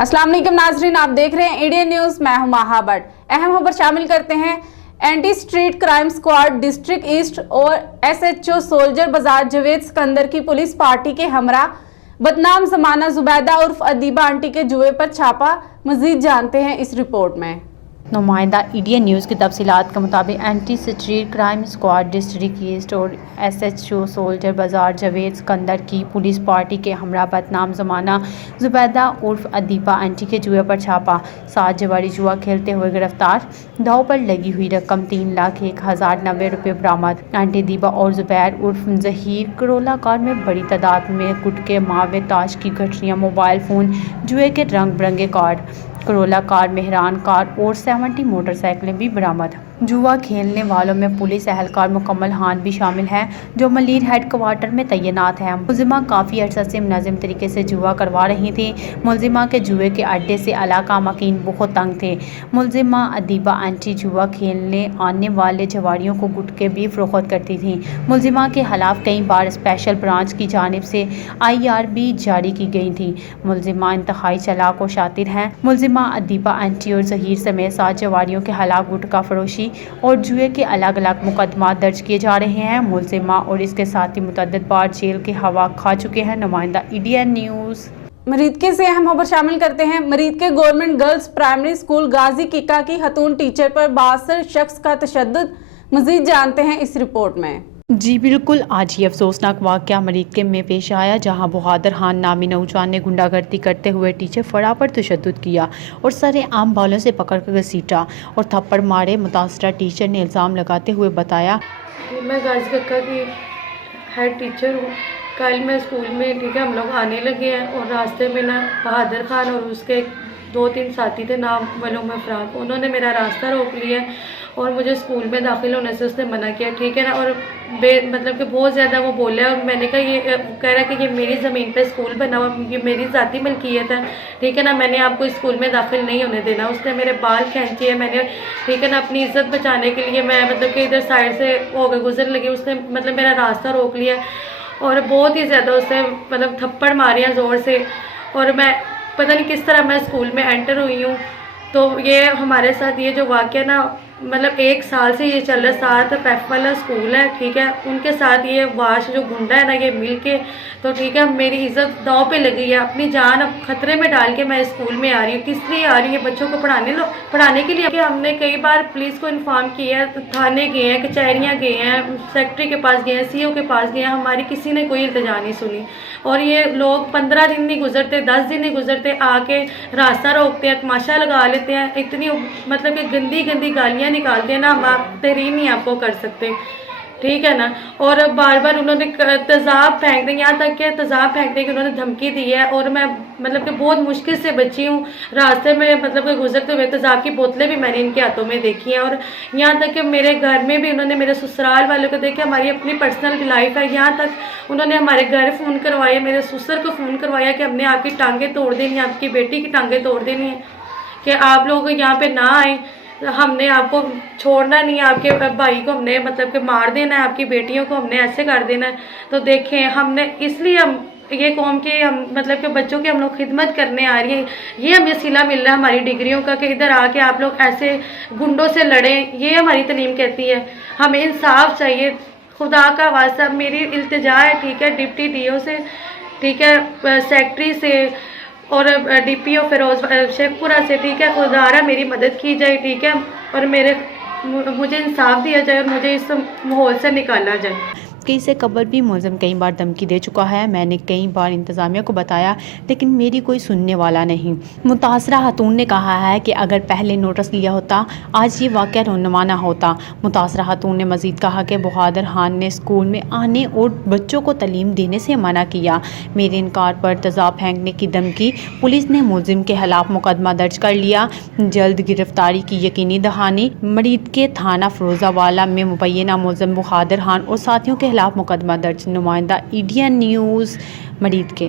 अस्सलाम वालेकुम नाजरीन, आप देख रहे हैं इंडियन न्यूज। मैं हूं माहा भट्ट। अहम खबर शामिल करते हैं। Anti street crime squad district east और SHO सोल्जर बाजार जावेद सिकंदर की पुलिस पार्टी के हमरा बदनाम जमाना जुबैदा उर्फ अदीबा आंटी के जुए पर छापा। मजीद जानते हैं इस रिपोर्ट में। नुमाइंदा इंडियन न्यूज़ की तफसीलात के मुताबिक anti street crime squad district east और SHO सोल्जर बाजार जावेद सिकंदर की पुलिस पार्टी के हमरा बदनाम ज़माना जुबैदा उर्फ अदीबा आंटी के जुए पर छापा। 7 जनवरी जुआ खेलते हुए गिरफ्तार। दाव पर लगी हुई रकम 3,01,090 रुपये बरामद। आंटी दीबा और जुबैर उर्फ जहीर करोला कार में बड़ी तादाद में गुटके, मावे, ताश की गठरियाँ, मोबाइल फ़ोन, जुए के रंग बिरंगे card, Corolla car, Mehran car और 70 मोटरसाइकिलें भी बरामद। जुआ खेलने वालों में पुलिस एहलकार मुकम्मल हान भी शामिल हैं, जो मलीर हेड क्वार्टर में तैनात है। मुलजिमा काफ़ी अर्सा से मुनज़्ज़म तरीके से जुआ करवा रही थी। मुलजिमा के जुए के अड्डे से इलाका मकीन बहुत तंग थे। मुलजिमा अदीबा आंटी जुआ खेलने आने वाले जवारियों को गुटके भी फरोख्त करती थी। मुलजिमा के खिलाफ कई बार स्पेशल ब्रांच की जानिब से IRB जारी की गई थी। मुलजिमा इंतहाई चालाक और शातिर हैं। मुलजिमा अदीबा आंटी और जहीर समेत 7 जवारियों के खिलाफ गुटखा फरोशी और जुए के अलग अलग मुकदमा दर्ज किए जा रहे हैं। मुलजिमा और इसके साथी मुतअद्दिद बार जेल के हवा खा चुके हैं। नुमाइंदा इंडियन न्यूज़। मरीदके से अहम खबर शामिल करते हैं। मरीदके गवर्नमेंट गर्ल्स प्राइमरी स्कूल गाजी किका की खतून टीचर पर 62 शख्स का तशद्दुद। मजीद जानते हैं इस रिपोर्ट में। जी बिल्कुल, आज ये अफसोसनाक वाक़या मरीदके में पेश आया, जहां बहादुर खान नामी नौजवान ने गुंडागर्दी करते हुए टीचर फरा पर तशद्दुद किया और सरे आम बालों से पकड़ कर घसीटा और थप्पड़ मारे। मुतासरा टीचर ने इल्ज़ाम लगाते हुए बताया, मैं गाजी कक्का की हेड टीचर हूँ। कल मैं स्कूल में, ठीक है, हम लोग आने लगे हैं और रास्ते में ना बहादुर खान और उसके 2-3 साथी थे, नाम मालूम है फ़राक, उन्होंने मेरा रास्ता रोक लिया और मुझे स्कूल में दाखिल होने से उसने मना किया, ठीक है ना। और मतलब कि बहुत ज़्यादा वो बोले और मैंने कहा, ये कह रहा कि ये मेरी ज़मीन पे स्कूल बना हुआ, ये मेरी ज़ाती मलकियत है, ठीक है ना, मैंने आपको स्कूल में दाखिल नहीं होने देना। उसने मेरे बाल खींचे हैं, मैंने, ठीक है ना, अपनी इज्जत बचाने के लिए मैं मतलब कि इधर साइड से होकर गुजर लगी, उसने मतलब मेरा रास्ता रोक लिया और बहुत ही ज़्यादा उसने मतलब थप्पड़ मारे हैं ज़ोर से। और मैं पता नहीं किस तरह मैं स्कूल में एंटर हुई हूँ। तो ये हमारे साथ ये जो वाक़या ना, मतलब 1 साल से ये चल रहा है। 7 पैफ वाला स्कूल है, ठीक है, उनके साथ ये वाश जो गुंडा है ना, ये मिल के, तो ठीक है, मेरी इज्जत दांव पे लगी है। अपनी जान अब खतरे में डाल के मैं स्कूल में आ रही हूँ। किस लिए आ रही है? बच्चों को पढ़ाने के लिए। हमने कई बार पुलिस को इन्फॉर्म किया है, थाने गए हैं, कचहरियाँ गए हैं, सेक्रेटरी के पास गए हैं, CO के पास गए हैं, हमारी किसी ने कोई इल्तिजा नहीं सुनी। और ये लोग 15 दिन नहीं गुजरते, 10 दिन नहीं गुजरते, आके रास्ता रोकते हैं, तमाशा लगा लेते हैं, इतनी मतलब कि गंदी गंदी गालियाँ निकालते हैं ना, हम आप तहरीर नहीं आपको कर सकते, ठीक है ना। और बार बार उन्होंने तेज़ाब फेंक दें, यहाँ तक कि तेज़ाब फेंकने की उन्होंने धमकी दी है। और मैं मतलब कि बहुत मुश्किल से बची हूँ। रास्ते में मतलब कि गुजरते हुए तेज़ाब की बोतलें भी मैंने इनके हाथों में देखी हैं। और यहाँ तक कि मेरे घर में भी उन्होंने, मेरे ससुराल वालों को देखे, हमारी अपनी पर्सनल लाइफ है, यहाँ तक उन्होंने हमारे घर फ़ोन करवाया, मेरे ससुर को फ़ोन करवाया कि हमने आपकी टांगें तोड़ देनी है, आपकी बेटी की टांगें तोड़ देनी है, कि आप लोग यहाँ पर ना आएँ, हमने आपको छोड़ना नहीं है, आपके भाई को हमने मतलब कि मार देना है, आपकी बेटियों को हमने ऐसे कर देना है। तो देखें, हमने इसलिए हम ये कौम के हम मतलब कि बच्चों की हम लोग खिदमत करने आ रही हैं। ये हमें सिला मिल रहा है हमारी डिग्रियों का, कि इधर आके आप लोग ऐसे गुंडों से लड़ें, ये हमारी तालीम कहती है। हमें इंसाफ चाहिए, खुदा का वास्ता मेरी इल्तिजा है, ठीक है, डिप्टी DO से, ठीक है, सेक्रेटरी से और DPO फिरोज शेखपुरा से, ठीक है, खुदारा मेरी मदद की जाए, ठीक है, और मुझे इंसाफ दिया जाए और मुझे इस माहौल से निकाला जाए। कि से कबल भी मुलज़िम कई बार धमकी दे चुका है। मैंने कई बार इंतज़ामिया को बताया, लेकिन मेरी कोई सुनने वाला नहीं। मुतासरा खातून ने कहा है कि अगर पहले नोटिस लिया होता, आज ये वाक़या रोनुमा ना होता। मुतासरा खातून ने मज़ीद कहा कि बहादुर खान ने स्कूल में आने और बच्चों को तालीम देने से मना किया। मेरे इनकार पर तेज़ाब फेंकने की धमकी। पुलिस ने मुलज़िम के खिलाफ मुकदमा दर्ज कर लिया। जल्द गिरफ्तारी की यकीनी दहानी। मरीद के थाना फ़िरोज़ावाला में मुबैना मुलज़िम बहादुर खान और साथियों के खिलाफ मुकदमा दर्ज। नुमाइंदा इंडियन न्यूज़ मरीद के।